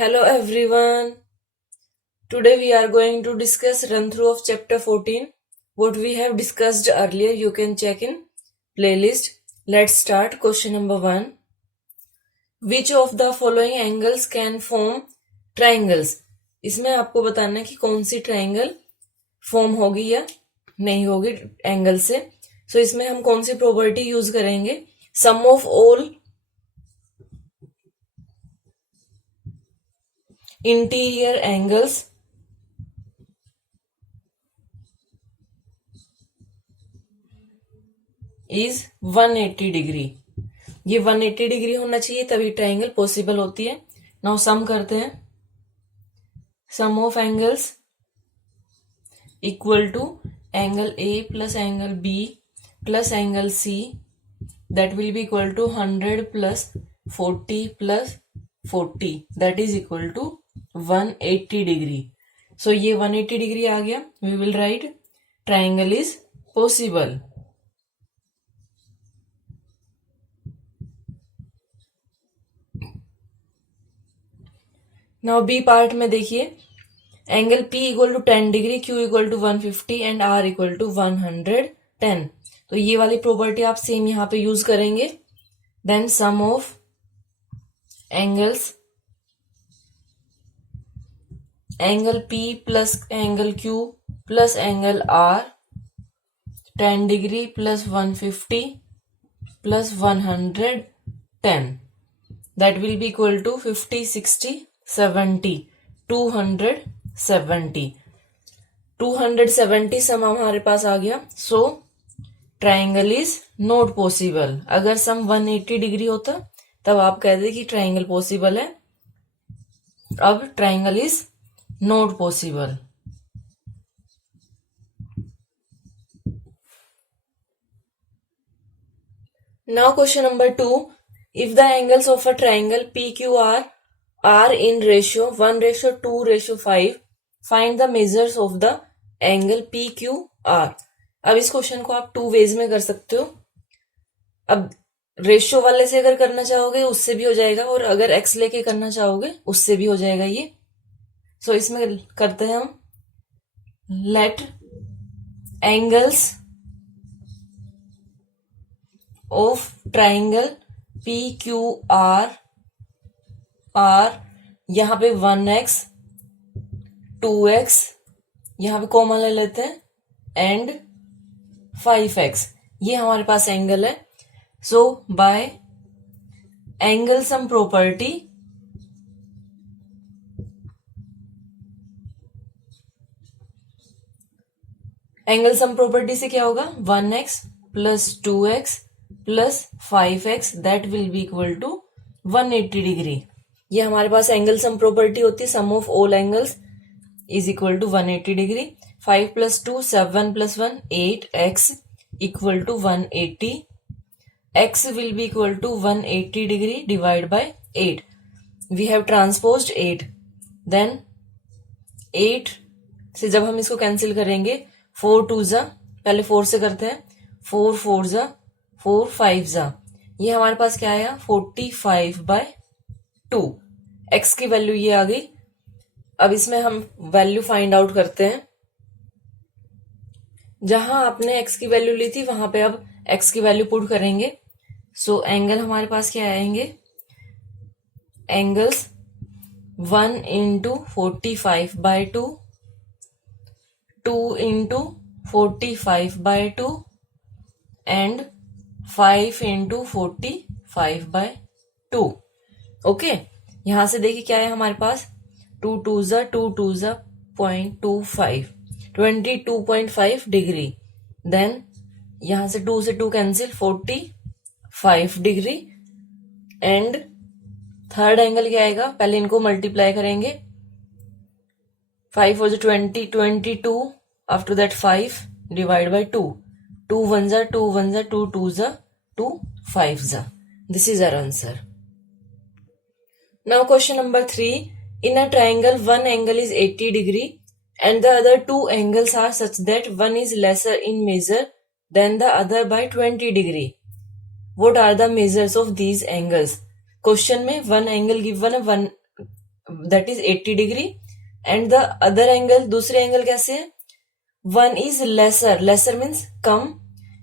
Hello everyone. Today we are going to discuss run through of chapter 14. What we have discussed earlier you can check in playlist. Let's start. Question number 1. Which of the following angles can form triangles? इसमें आपको बताना है कि कौन C triangle form होगी या नहीं होगी एंगल से. सो इसमें हम कौन सी प्रॉपर्टी यूज करेंगे? Sum of all interior angles is 180 degree. ये 180 डिग्री होना चाहिए तभी ट्राइंगल पॉसिबल होती है. नाउ सम करते हैं. Sum of angles equal to angle A plus angle B plus angle C, that will be equal to 100 plus 40 plus 40, that is equal to 180 degree. So ये 180 degree आ गया. We will right triangle is possible. Now B part में देखिए. Angle P equal to 10 degree, Q equal to 150 and R equal to 110. तो ये वाली property आप same यहाँ पे यूज करेंगे. Then sum of angles, angle P plus angle Q plus angle R, 10 degree plus 150 plus 110, that will be equal to 50, 60, 70, 270. 270 sum हमारे पास आ गया. So triangle is not possible. अगर सम 180 डिग्री होता तब आप कहते कि ट्राइंगल पॉसिबल है. अब triangle is not possible. Now question number 2. If the angles of a triangle PQR are in ratio 1:2:5, find the measures of the angle PQR. अब इस क्वेश्चन को आप 2 वेज में कर सकते हो. अब रेशियो वाले से अगर करना चाहोगे उससे भी हो जाएगा, और अगर x लेके करना चाहोगे उससे भी हो जाएगा ये. सो इसमें करते हैं हम. Let angles of triangle PQR are, यहाँ पे 1x 2x, यहाँ पे कॉमन ले लेते हैं, एंड 5x. ये हमारे पास एंगल है. So by angle sum property angle sum property से क्या होगा? 1x plus 2x plus 5x, that will be equal to 180 degree. ये हमारे पास एंगल सम प्रॉपर्टी होती है. Sum of all angles is equal to 180 degree. 5 plus 2 7 plus 1 8, x equal to 180. x will be equal to 180 degree divide by 8. We have transposed 8. Then 8 से जब हम इसको cancel करेंगे, 4 2 जा, पहले 4 से करते हैं. 4 4 जा, 4 5 जा, ये हमारे पास क्या आया? 45/2. x की वैल्यू ये आ गई. अब इसमें हम वैल्यू फाइंड आउट करते हैं. जहां आपने x की वैल्यू ली थी वहां पे अब x की वैल्यू पुट करेंगे. सो एंगल हमारे पास क्या आएंगे? Angles 1 into 45/2, 2 into 45/2 and 5 into 45/2. Okay, यहां से देखिए क्या है हमारे पास? 2 2 जा 2 2 जा 0.25, 22.5 डिग्री. देन यहां से 2 से 2 cancel, 45 degree. And third angle क्या आएगा? पहले इनको मल्टीप्लाई करेंगे. 5 4 20, 22, आफ्टर दैट 5 डिवाइड बाय 2. 2 1 जा 2 1 जा 2 2 जा 2 5 जा. This is our answer. Now question number 3. In a triangle, one angle is 80 degree and the other two angles are such that one is lesser in measure than the other by 20 degree. What are the measures of these angles? Question में one angle given है, that is 80 degree, and the other angle, दूसरे angle कैसे है, one is lesser, lesser means कम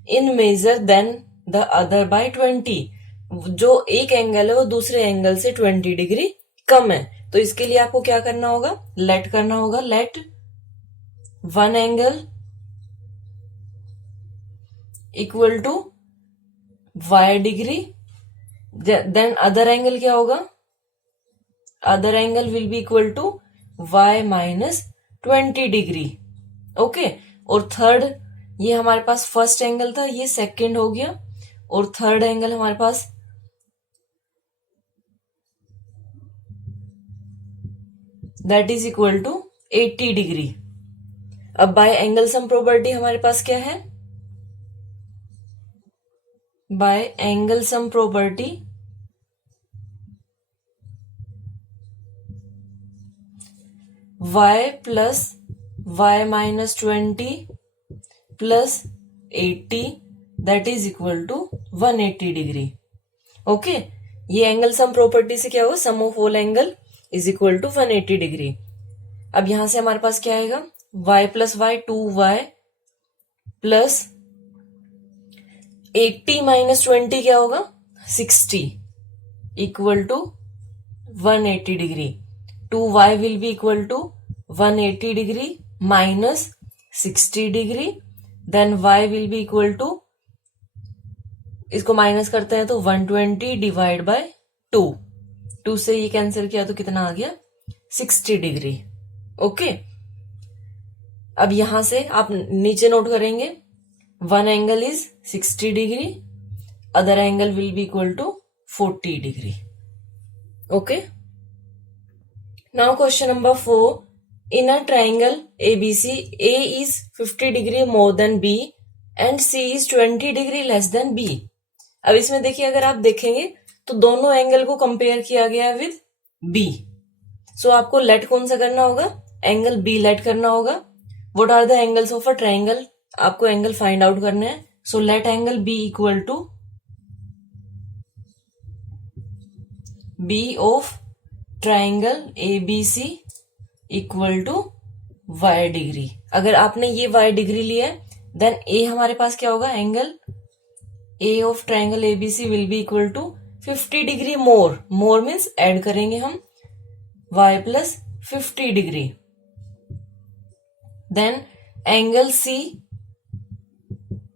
in measure than the other by 20, जो एक angle है वो दूसरे एंगल से 20 डिग्री कम है। तो इसके लिए आपको क्या करना होगा, लेट करना होगा, let one angle equal to y degree, then other angle क्या होगा, other angle will be equal to y minus 20 degree. Okay, और थर्ड, ये हमारे पास फर्स्ट एंगल था, ये सेकंड हो गया, और थर्ड एंगल हमारे पास that is equal to 80 degree. अब बाय एंगल सम प्रॉपर्टी हमारे पास क्या है, by angle sum property y plus y minus 20 plus 80 that is equal to 180 degree. Okay, ये एंगल सम प्रॉपर्टी से क्या होगा, sum of all angle is equal to 180 degree. अब यहां से हमारे पास क्या आएगा, y plus y 2y plus 80 minus 20 क्या होगा, 60 equal to 180 degree. 2y will be equal to 180 degree minus 60 degree, then y will be equal to, इसको माइनस करते हैं तो 120 डिवाइड बाय 2 से ये कैंसिल किया तो कितना आ गया, 60 डिग्री। ओके, अब यहां से आप नीचे नोट करेंगे, one angle is 60 degree, other angle will be equal to 40 degree. Okay, now question number 4, in a triangle ABC, A is 50 degree more than B and C is 20 degree less than B। अब इसमें देखिए, अगर आप देखेंगे तो दोनों angle को compare किया गया विद B। सो आपको लेट कौन सा करना होगा, एंगल B लेट करना होगा। What are the angles of a triangle, आपको एंगल फाइंड आउट करने हैं। So let angle B equal to B of triangle ABC equal to y degree. अगर आपने ये y डिग्री लिया है, देन A हमारे पास क्या होगा, angle A of triangle ABC will be equal to 50 degree more, more means add करेंगे हम y plus 50 degree. Then angle C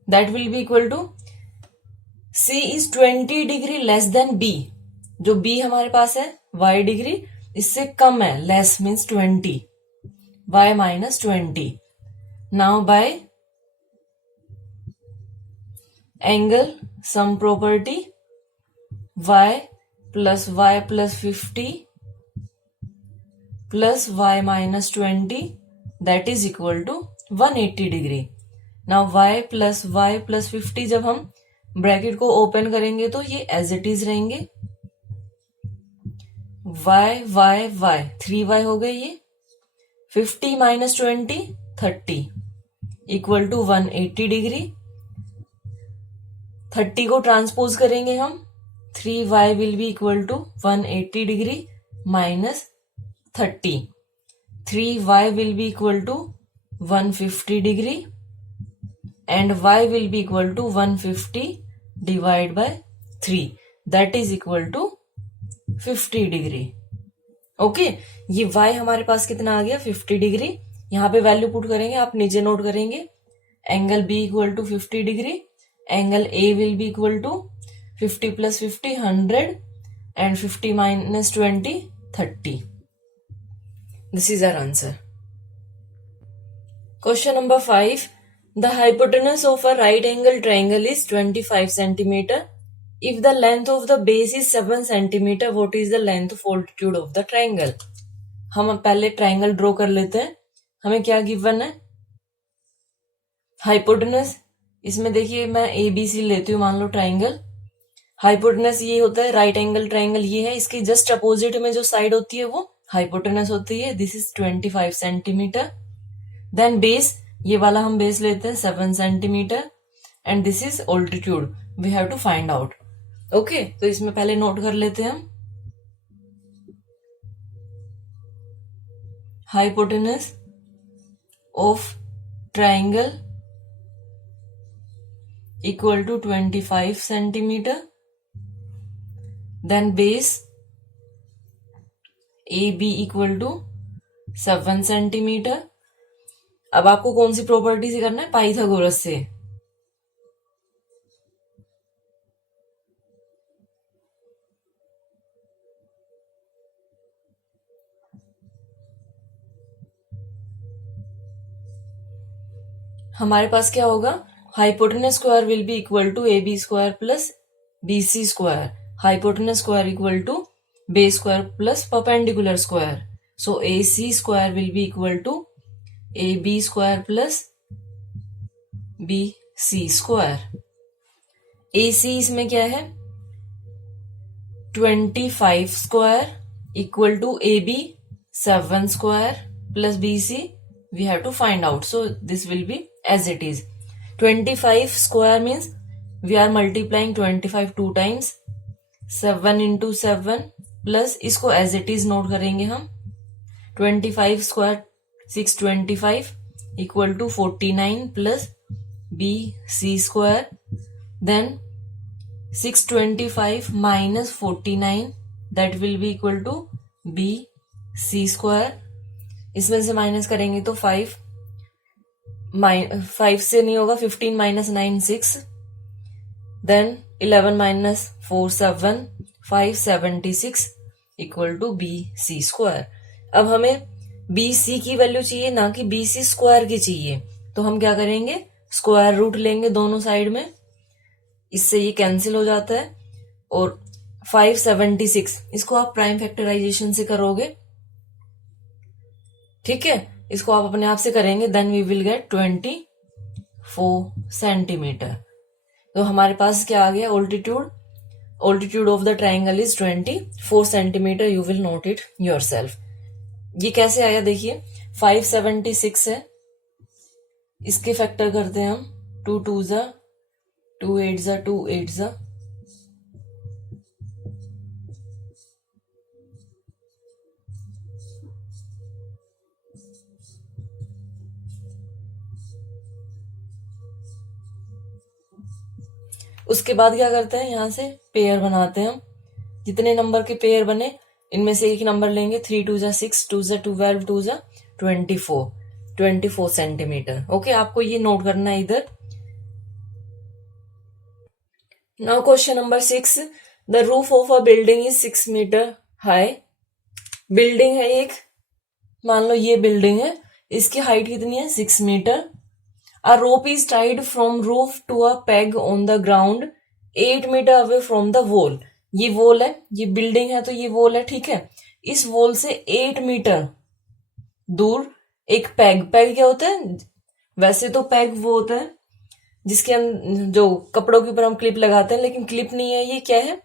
that will be equal to, C is 20 degree less than B, जो B हमारे पास है y degree इससे कम है, less means 20, y minus 20। Now by angle sum property y plus 50 plus y minus 20 that is equal to 180 degree. Now y plus 50 जब हम bracket को open करेंगे तो ये एज इट इज रहेंगे, y 3y हो गए, ये 50 माइनस 20 30 इक्वल टू 180 डिग्री। 30 को ट्रांसपोज करेंगे हम, 3y will be equal to 180 degree minus 30, 3y will be equal to 150 degree and y will be equal to 150 divide by 3 that is equal to 50 degree. Okay, ये y हमारे पास कितना आ गया, 50 degree. यहाँ पे value put करेंगे, आप नीचे note करेंगे, angle B equal to 50 degree, angle A will be equal to 50 plus 50 100 and 50 minus 20 30। This is our answer. Question number 5, the hypotenuse of a right angle triangle is 25 centimetre. If the length of the base is 7 centimeter, what is the length of altitude of the triangle? हम पहले triangle draw कर लेते हैं। हमें क्या given है, hypotenuse. इसमें देखिए मैं ABC लेती हूँ, मान लो ट्राइंगल। हाइपोटेनस ये होता है, राइट एंगल ट्राइंगल ये है, इसके जस्ट अपोजिट में जो साइड होती है वो हाइपोटेनस होती है। This is 25 centimetre. Then base, ये वाला हम बेस लेते हैं 7 centimetre and this is altitude, we have to find out. Okay, तो इसमें पहले नोट कर लेते हैं हम। hypotenuse of triangle equal to 25 centimeter, then base AB equal to 7 centimetre. अब आपको कौन सी प्रॉपर्टी से करना है? पाइथागोरस से। हमारे पास क्या होगा? Hypotenuse square will be equal to AB square plus BC square, hypotenuse square equal to base square plus perpendicular square. So AC square will be equal to AB square plus BC square. AC इसमें क्या है? 25 square equal to AB 7 square plus BC we have to find out, so this will be as it is. 25 square means we are multiplying 25 two times, 7 into 7 plus इसको as it is note करेंगे हम। 25 square 625 equal to 49 plus BC square, then 625 minus 49 that will be equal to BC square। इसमें से minus करेंगे तो 5 से नहीं होगा, 15 माइनस 9 6, देन 11 minus 4 7, 576 equal to BC square. अब हमें BC की वैल्यू चाहिए, ना कि BC स्क्वायर की चाहिए, तो हम क्या करेंगे? स्क्वायर रूट लेंगे दोनों साइड में, इससे ये कैंसिल हो जाता है। और 576 इसको आप प्राइम फैक्टराइजेशन से करोगे, ठीक है, इसको आप अपने आप से करेंगे, then we will get 24 centimetre. तो हमारे पास क्या आ गया? Altitude of the triangle is 24 centimetre. You will note it yourself. ये कैसे आया देखिए, 576 है, इसके फैक्टर करते हैं हम, 2 2 जा 2 8 जा 2 8 जा, उसके बाद क्या करते हैं? यहां से पेयर बनाते हैं हम। जितने नंबर के पेयर बने इनमें से एक नंबर लेंगे, 3 2 जा 6, 2 जा 12, 2 जा 24 सेंटीमीटर। ओके, आपको ये नोट करना है इधर। Now question number 6, the roof of a building is 6 metre high. Building है एक, मान लो ये बिल्डिंग है, इसकी हाइट कितनी है? 6 metre. A rope is tied from roof to a peg on the ground 8 meter away from the wall। ये wall है, ये बिल्डिंग है तो ये वॉल है, ठीक है। इस वॉल से 8 मीटर दूर एक पैग क्या होता है? वैसे तो पैग वो होता है जिसके जो कपड़ों के ऊपर हम क्लिप लगाते हैं, लेकिन क्लिप नहीं है, ये क्या है?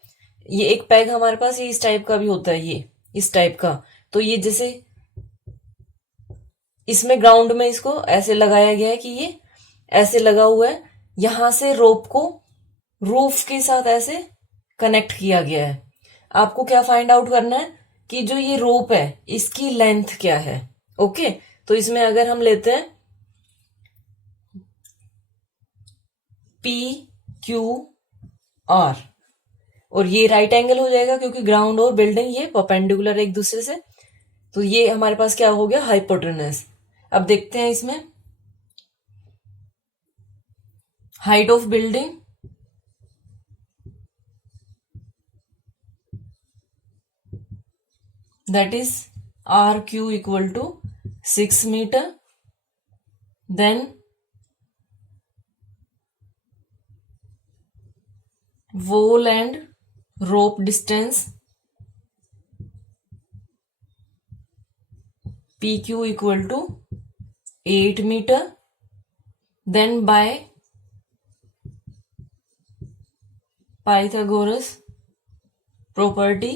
ये एक पैग हमारे पास ये इस टाइप का भी होता है, ये इस टाइप का। तो ये जैसे इसमें ग्राउंड में इसको ऐसे लगाया गया है कि ये ऐसे लगा हुआ है, यहां से रोप को रूफ के साथ ऐसे कनेक्ट किया गया है। आपको क्या फाइंड आउट करना है कि जो ये रोप है इसकी लेंथ क्या है। ओके, तो इसमें अगर हम लेते हैं PQR, और ये राइट एंगल हो जाएगा क्योंकि ग्राउंड और बिल्डिंग ये परपेंडिकुलर एक दूसरे से, तो ये हमारे पास क्या हो गया? हाइपोटेनस। अब देखते हैं इसमें height of building, that is RQ equal to 6 meter, then wall and rope distance PQ equal to 8 meter, then by Pythagoras property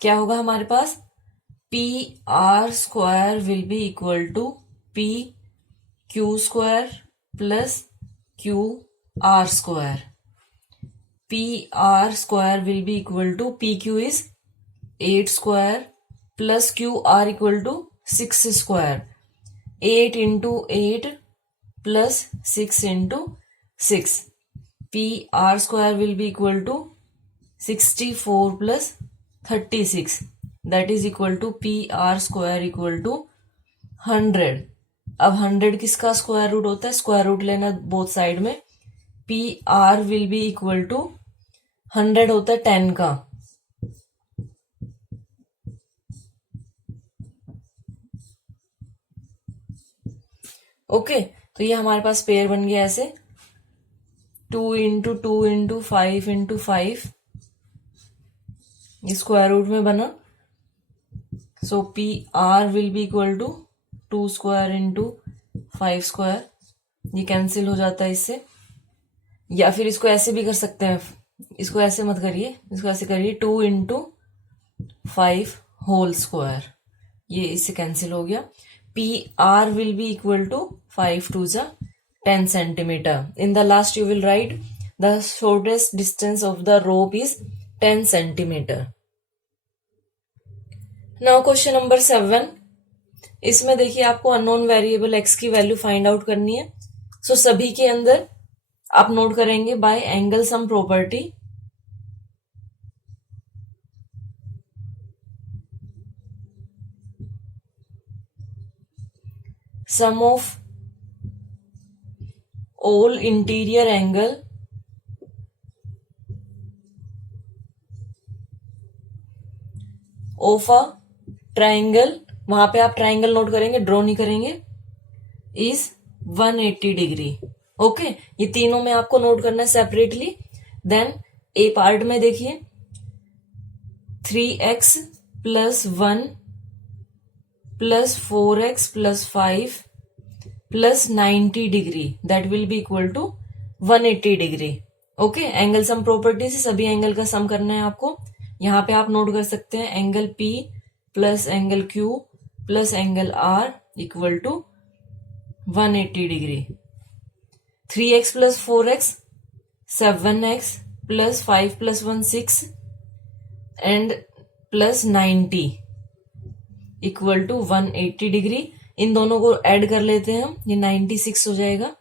क्या होगा हमारे पास? PR square will be equal to PQ square plus QR square. PR square will be equal to PQ is 8 square plus Q R equal to 6 square, 8 into 8 plus 6 into 6, P R square will be equal to 64 plus 36, that is equal to P R square equal to 100। अब 100 किसका square root होता है, square root लेना both side में। P R will be equal to 100 होता है 10 का, okay. तो ये हमारे पास पेयर बन गया ऐसे 2 इंटू 2 इंटू 5 इंटू 5, ये स्क्वायर रूट में बना। So P R will be equal to 2 square into 5 square, ये कैंसिल हो जाता है इससे। या फिर इसको ऐसे भी कर सकते हैं, इसको ऐसे मत करिए, इसको ऐसे करिए 2 इंटू 5 होल स्क्वायर, ये इससे कैंसिल हो गया। P R will be equal to 5 two ज़ा 10 centimetre. In the last you will write the shortest distance of the rope is 10 centimetre. Now question number 7, इसमें देखिए आपको अननोन वेरिएबल एक्स की value find out करनी है। So सभी के अंदर आप नोट करेंगे by angle sum property, sum of all interior angle of a triangle, वहां पे आप ट्राइंगल नोट करेंगे, ड्रॉ नहीं करेंगे, इज 180 डिग्री। ओके, ये तीनों में आपको नोट करना है सेपरेटली। देन ए पार्ट में देखिए 3x plus 1 plus 4x plus 5 plus 90 degree, that will be equal to 180 degree. Okay, angle sum property से सभी एंगल का सम करना है आपको। यहां पे आप नोट कर सकते हैं angle P plus angle Q plus angle R equal to 180 degree. 3x plus 4x 7x plus 5 प्लस 1 6 and plus 90 equal to 180 degree. इन दोनों को ऐड कर लेते हैं हम, ये 96 हो जाएगा।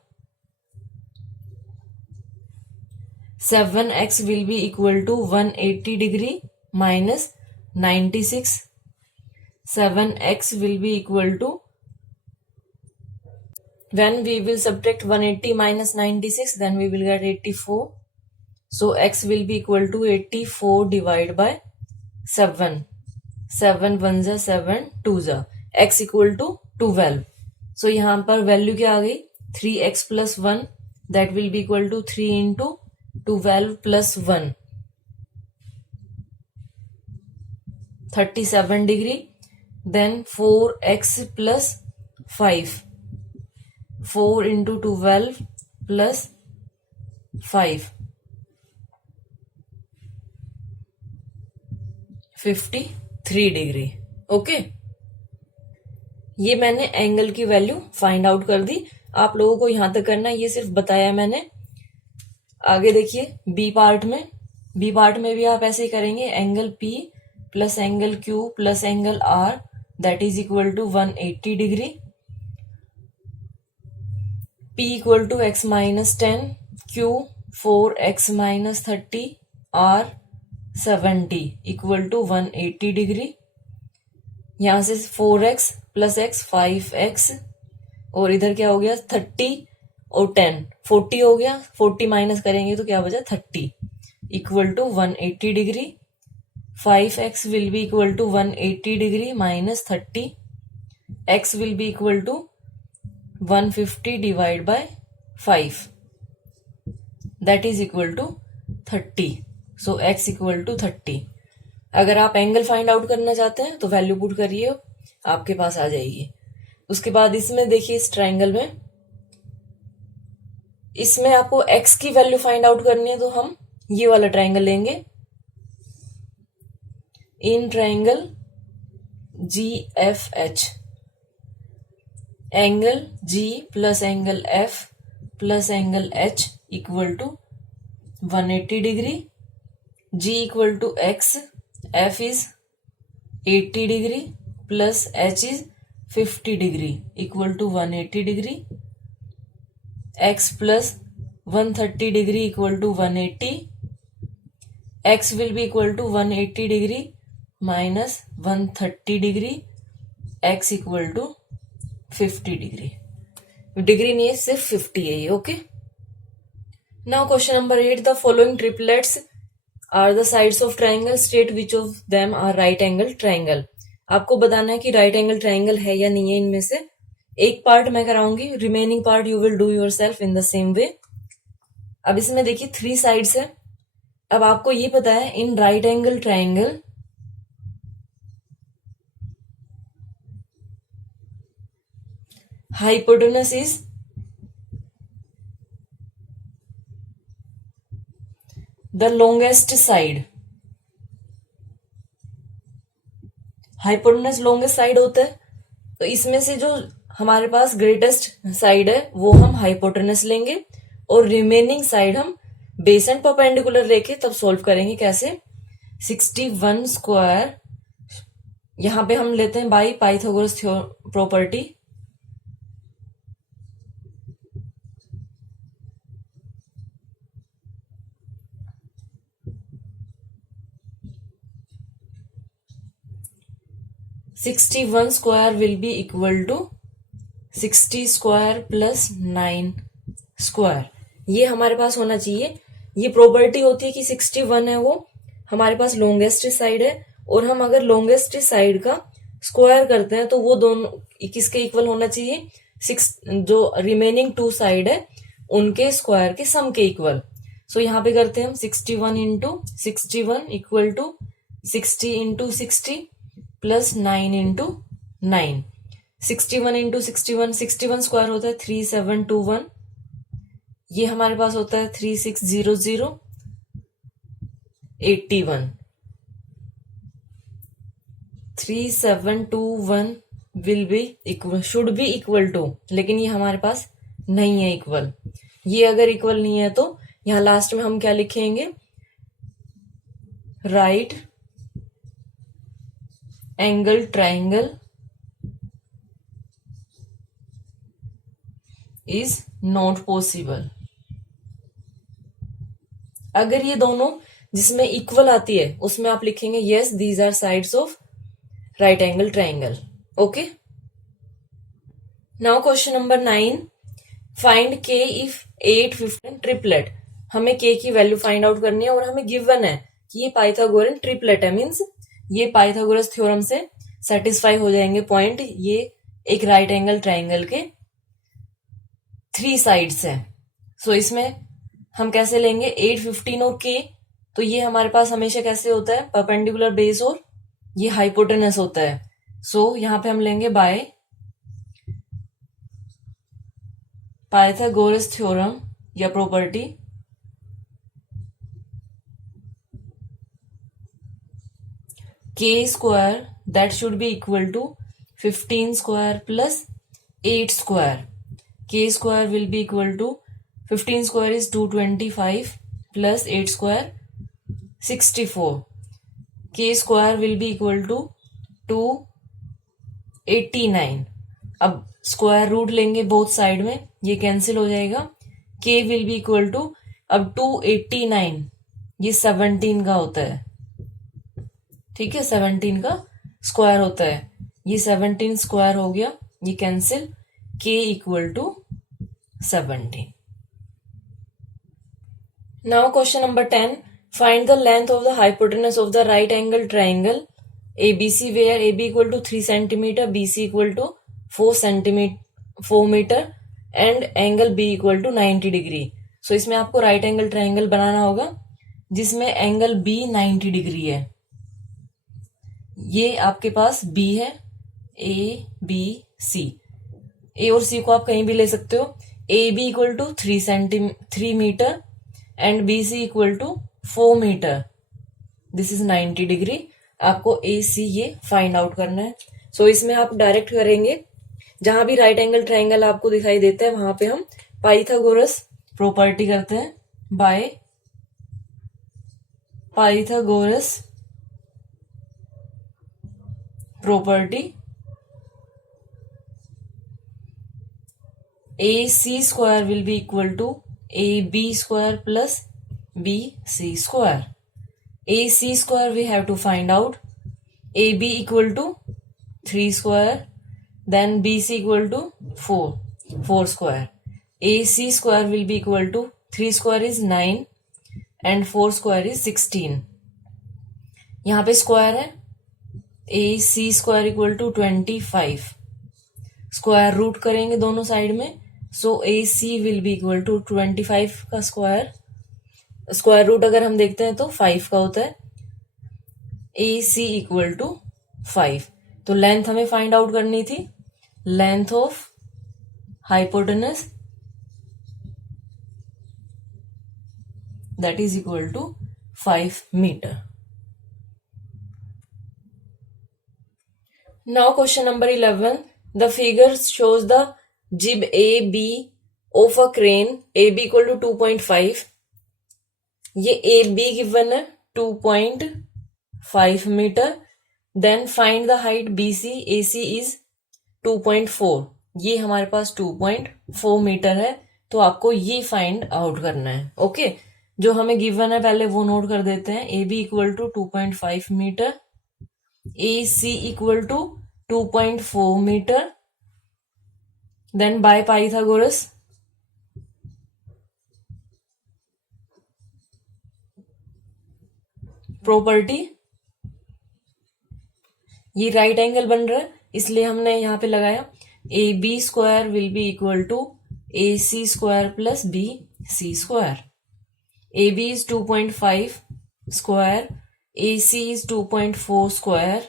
7x will be equal to 180 degree minus 96, 7x will be equal to, when we will subtract 180 minus 96 then we will get 84, so x will be equal to 84 divided by 7, 7 1 जा 7 2 जा, x इक्वल टू 12। सो यहां पर value क्या आ गई 3x plus 1, that will be equal to 3 into 12 plus 1, 37 degree. Then 4x plus 5, 4 into 12 plus 5, 53 degree. Okay, ये मैंने angle की वैल्यू फाइंड आउट कर दी। आप लोगों को यहां तक करना है, ये सिर्फ बताया मैंने। आगे देखिए बी पार्ट में भी आप ऐसे ही करेंगे, angle P plus angle Q plus angle R that is equal to 180 degree. P equal to x minus 10, Q 4x minus 30, R 70 equal to 180 degree. यहां से 4x प्लस x 5x और इधर क्या हो गया 30 और 10 40 हो गया, 40 माइनस करेंगे तो क्या बचा 30 equal to 180 degree. 5x will be equal to 180 degree minus 30, x will be equal to 150 divide by 5 that is equal to 30, so x equal to 30। अगर आप एंगल फाइंड आउट करना चाहते हैं तो वैल्यू पुट करिए, आपके पास आ जाएगी। उसके बाद इसमें देखिए इस ट्राइंगल में, इसमें आपको x की वैल्यू फाइंड आउट करनी है तो हम ये वाला ट्राइंगल लेंगे। इन triangle GFH angle G plus angle F plus angle H equal to 180 degree. G equal to x, F is 80 degree plus h is 50 degree equal to 180 degree, x plus 130 degree equal to 180, x will be equal to 180 degree minus 130 degree, x equal to 50 degree. Degree नहीं है, सिर्फ 50 है ये। Okay, now question number 8, the following triplets are the sides of triangle, state which of them are right angle triangle. आपको बताना है कि right angle triangle है या नहीं है इनमें से। एक पार्ट मैं कराऊंगी, remaining part you will do yourself in the same way. अब इसमें देखिए 3 साइड्स है। अब आपको ये पता है in right angle triangle hypotenuse is the longest side. Hypotenuse longest side होता है, तो इसमें से जो हमारे पास ग्रेटेस्ट साइड है वो हम हाइपोटेनस लेंगे और रिमेनिंग साइड हम बेस एंड परपेंडिकुलर लेके तब सॉल्व करेंगे। कैसे? 61 स्क्वायर, यहां पे हम लेते हैं by Pythagoras property. (61 square will be equal to 60 square plus 9 square। ये हमारे पास होना चाहिए। ये प्रॉपर्टी होती है कि 61 है वो हमारे पास लॉन्गेस्ट साइड है, और हम अगर लॉन्गेस्ट साइड का स्क्वायर करते हैं तो वो दोनों किसके इक्वल होना चाहिए? जो रिमेनिंग 2 साइड है उनके स्क्वायर के सम के इक्वल। सो यहाँ पे करते हैं हम 61 into 61 equal to 60 into 60 plus 9 into 9। 61 into 61, 61 square होता है 3721, ये हमारे पास होता है 3600 81। 3721 will be equal, should be equal to, लेकिन ये हमारे पास नहीं है इक्वल। ये अगर इक्वल नहीं है तो यहां लास्ट में हम क्या लिखेंगे? Right angle triangle is not possible. अगर ये दोनों जिसमें इक्वल आती है उसमें आप लिखेंगे yes these are sides of right angle triangle. Okay, now question number 9, find K if 8 15 triplet. हमें के की वैल्यू फाइंड आउट करनी है और हमें गिवन है कि ये पाइथागोरन ट्रिपलेट है, मींस ये पाइथागोरस थ्योरम से सेटिस्फाई हो जाएंगे पॉइंट। ये एक राइट एंगल ट्राइंगल के 3 साइड्स है। सो इसमें हम कैसे लेंगे 8 15 और के, तो ये हमारे पास हमेशा कैसे होता है? परपेंडिकुलर बेस और ये हाइपोटेनस होता है। सो यहां पे हम लेंगे बाय पाइथागोरस थ्योरम या property k square that should be equal to 15 square plus 8 square। k square will be equal to 15 square is 225 plus 8 square 64। k square will be equal to 289। अब square root लेंगे both side में, ये cancel हो जाएगा। k will be equal to, अब 289 ये 17 का होता है, ठीक है, 17 का स्क्वायर होता है। ये 17 स्क्वायर हो गया, ये cancel, k equal to 17। Now question number 10, find the length of the hypotenuse of the right angle triangle ABC where AB equal to 3 centimetre, BC equal to 4 metre and angle B equal to 90 degree. So इसमें आपको right angle triangle बनाना होगा जिसमें angle B 90 degree है। ये आपके पास B है, ABC, A और C को आप कहीं भी ले सकते हो। AB equal to 3 metre and BC equal to 4 metre, this is 90 degree. आपको AC ये फाइंड आउट करना है। सो इसमें आप डायरेक्ट करेंगे, जहां भी राइट एंगल ट्राइंगल आपको दिखाई देता है वहां पे हम पाइथागोरस प्रॉपर्टी करते हैं by Pythagoras property AC square will be equal to AB square plus BC square. AC square we have to find out. AB equal to 3 square, then BC equal to 4 square. AC square will be equal to 3 square is 9 and 4 square is 16. यहाँ पे square है. AC square equal to 25. Square root करेंगे दोनों side में, so AC will be equal to 25 का square. Square root अगर हम देखते हैं तो 5 का होता है. AC equal to 5. तो लेंथ हमें फाइंड आउट करनी थी. Length of hypotenuse that is equal to 5 metre. Now question number 11. The figure shows the jib AB of a crane AB equal to 2.5. ये AB given है 2.5 metre. Then find the height BC. AC is 2.4. ये हमारे पास 2.4 metre है, तो आपको ये find out करना है. ओके, जो हमें गिवन है पहले वो नोट कर देते हैं. AB equal to 2.5 metre, AC equal to 2.4 meter. Then by Pythagoras, property, ये राइट एंगल बन रहा है इसलिए हमने यहाँ पे लगाया AB square will be equal to AC square plus BC square. AB is 2.5 square, AC is 2.4 square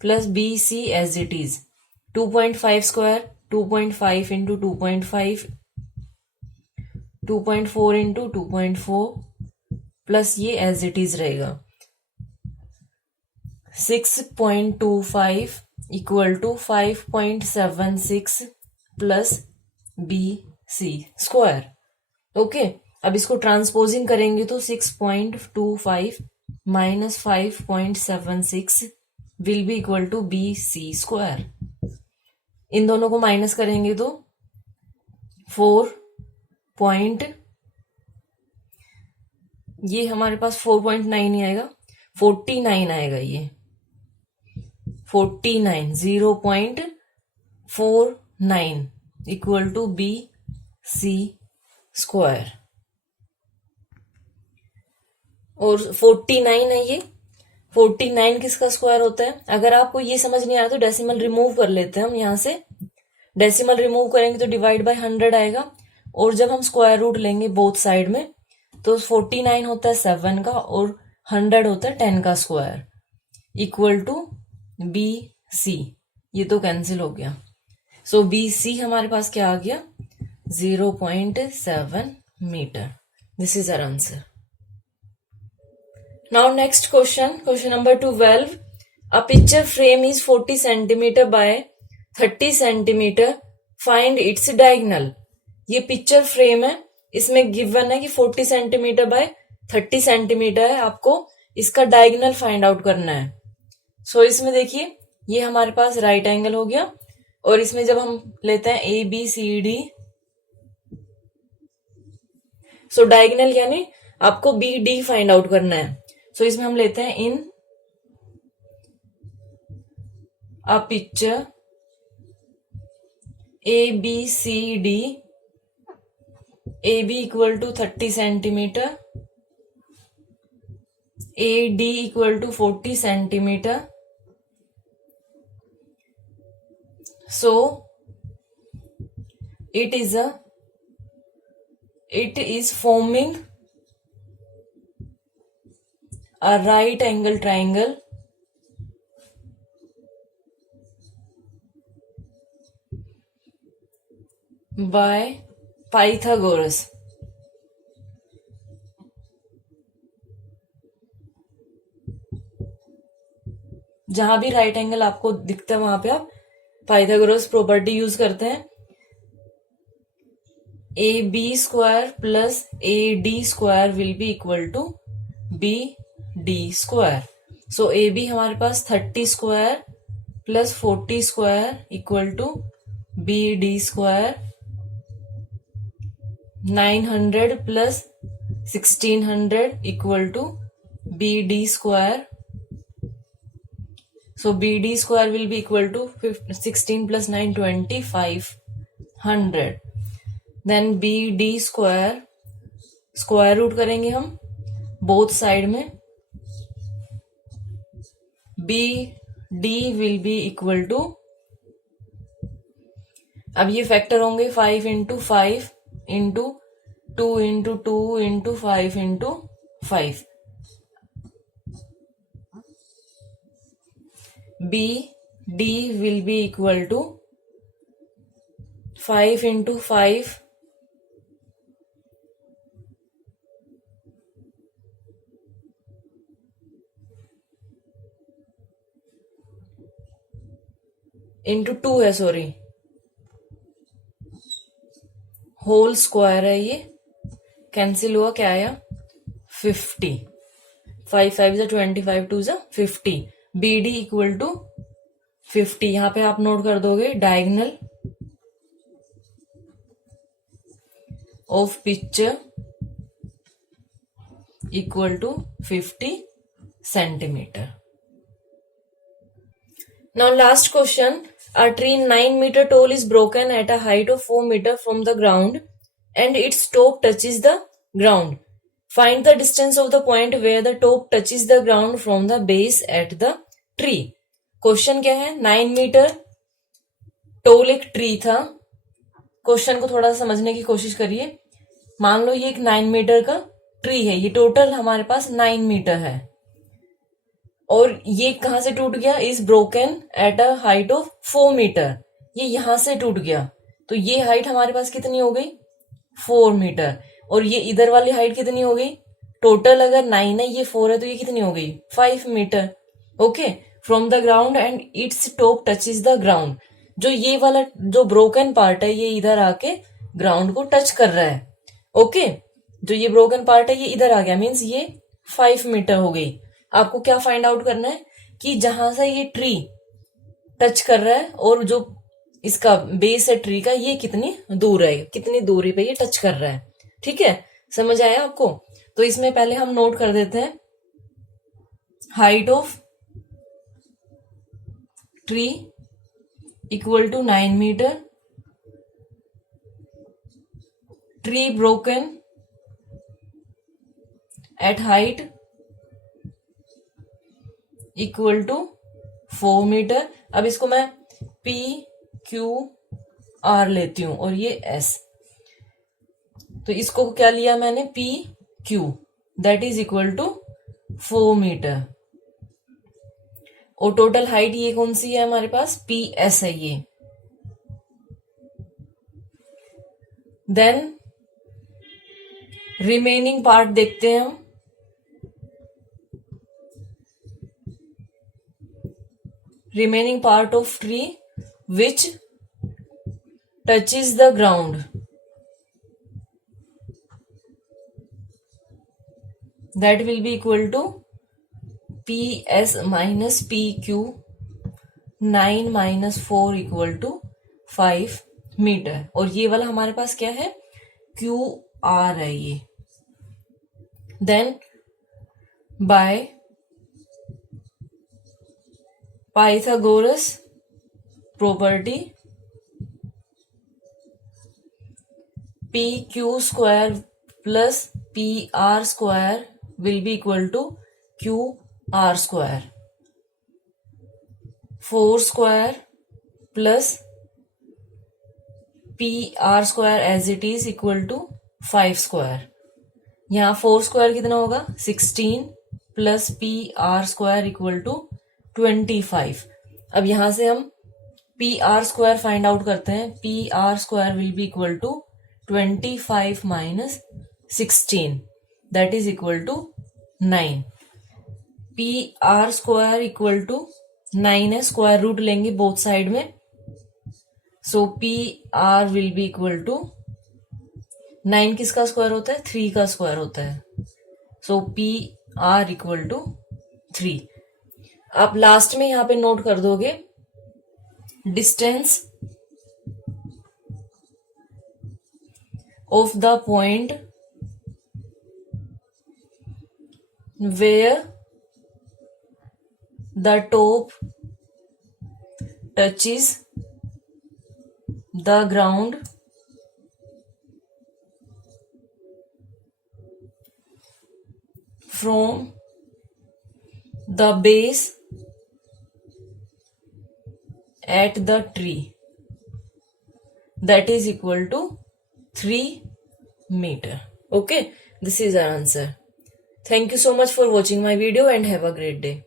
plus BC as it is. 2.5 square, 2.5 into 2.5, 2.4 into 2.4 plus ये as it is रहेगा. 6.25 equal to 5.76 plus BC square. Okay, अब इसको transposing करेंगे तो 6.25 minus 5.76 will be equal to BC square. इन दोनों को minus करेंगे तो 4. ये हमारे पास 4.9 ही आएगा, 49 आएगा. ये 49, 0.49 इक्वल टू BC स्क्वायर. और 49 है ये. 49 किसका स्क्वायर होता है? अगर आपको ये समझ नहीं आ रहा तो डेसिमल रिमूव कर लेते हैं हम. यहां से डेसिमल रिमूव करेंगे तो डिवाइड बाय 100 आएगा, और जब हम स्क्वायर रूट लेंगे बोथ साइड में तो 49 होता है 7 का और 100 होता है 10 का स्क्वायर इक्वल टू BC. ये तो कैंसिल हो गया. सो BC हमारे पास क्या आ गया? 0.7 metre. This is our answer. Now next question number 12. A picture frame is 40 centimeter by 30 centimeter. Find its diagonal. ये पिक्चर फ्रेम है, इसमें गिवन है कि 40 सेंटीमीटर बाय 30 सेंटीमीटर है. आपको इसका डायगोनल फाइंड आउट करना है. सो इसमें देखिए ये हमारे पास राइट एंगल हो गया, और इसमें जब हम लेते हैं ABCD, सो डायगोनल यानी आपको BD फाइंड आउट करना है. सो इसमें हम लेते हैं in a picture ABCD, AB equal to 30 centimetre, AD equal to 40 centimetre. So it is forming a right angle triangle by Pythagoras. जहां भी राइट एंगल आपको दिखता है वहां पे आप पाइथागोरस प्रॉपर्टी यूज करते हैं. AB square plus AD square will be equal to BD square. So AB हमारे पास 30 square plus 40 square equal to B D square, 900 प्लस 1600 equal to BD square. So BD square will be equal to 16 plus 9, 2500. Then BD square, square root करेंगे हम both side में. BD will be equal to, अब ये factor होंगे 5 into 5 into 2 into 2 into 5 into 5. BD will be equal to 5 into 5 into 2 है, sorry, whole square है. ये cancel हुआ, क्या आया 50. 5 5 जा 25, 2 जा 50. BD equal to 50. यहां पे आप नोट कर दोगे diagonal of picture equal to 50 centimetre. Now last question. A tree 9 meter tall is broken at a height of 4 meter from the ground and its top touches the ground. Find the distance of the point where the top touches the ground from the base at the tree. Question क्या है? 9 metre toll एक tree था. Question को थोड़ा सा समझने की कोशिश करिए. मान लो ये एक 9 मीटर का ट्री है. ये टोटल हमारे पास 9 मीटर है और ये कहां से टूट गया? Is broken at a height of 4 metre. ये यहां से टूट गया तो ये हाइट हमारे पास कितनी हो गई? 4 मीटर. और ये इधर वाली हाइट कितनी हो गई? टोटल अगर 9 है, ये 4 है, तो ये कितनी हो गई? 5 metre. Okay. From the ground and its top touches the ground. जो ये वाला जो ब्रोकन पार्ट है ये इधर आके ग्राउंड को टच कर रहा है. ओके. जो ये ब्रोकन पार्ट है ये इधर आ गया, मीन्स ये 5 मीटर हो गई. आपको क्या फाइंड आउट करना है कि जहां से ये ट्री टच कर रहा है और जो इसका बेस है ट्री का ये कितनी दूर है, कितनी दूरी पे ये टच कर रहा है. ठीक है, समझ आया आपको? तो इसमें पहले हम नोट कर देते हैं height of tree equal to 9 metre. Tree broken at height equal to 4 metre. अब इसको मैं P Q R लेती हूं और ये S. तो इसको क्या लिया मैंने? P Q, that is equal to 4 metre. और टोटल हाइट ये कौन सी है हमारे पास? PS है ये. देन रिमेनिंग पार्ट देखते हैं हम. remaining part of tree which touches the ground, that will be equal to PS minus PQ. 9 minus 4 equal to 5 metre. और ये वाला हमारे पास क्या है? QR है ये. Then by Pythagoras property, PQ square plus PR square will be equal to QR square. 4 square plus PR square as it is equal to 5 square. यहाँ 4 square कितना होगा? 16 plus PR square equal to 25. अब यहां से हम PR square find out करते हैं. PR square will be equal to 25 minus 16, that is equal to 9. PR square equal to 9 है. स्क्वायर रूट लेंगे बोथ साइड में. So PR will be equal to 9 किसका स्क्वायर होता है? 3 का स्क्वायर होता है. सो PR इक्वल टू 3. आप लास्ट में यहां पे नोट कर दोगे distance of the point where the top touches the ground from the base at the tree, that is equal to 3 meter. Okay, this is our answer. Thank you so much for watching my video and have a great day.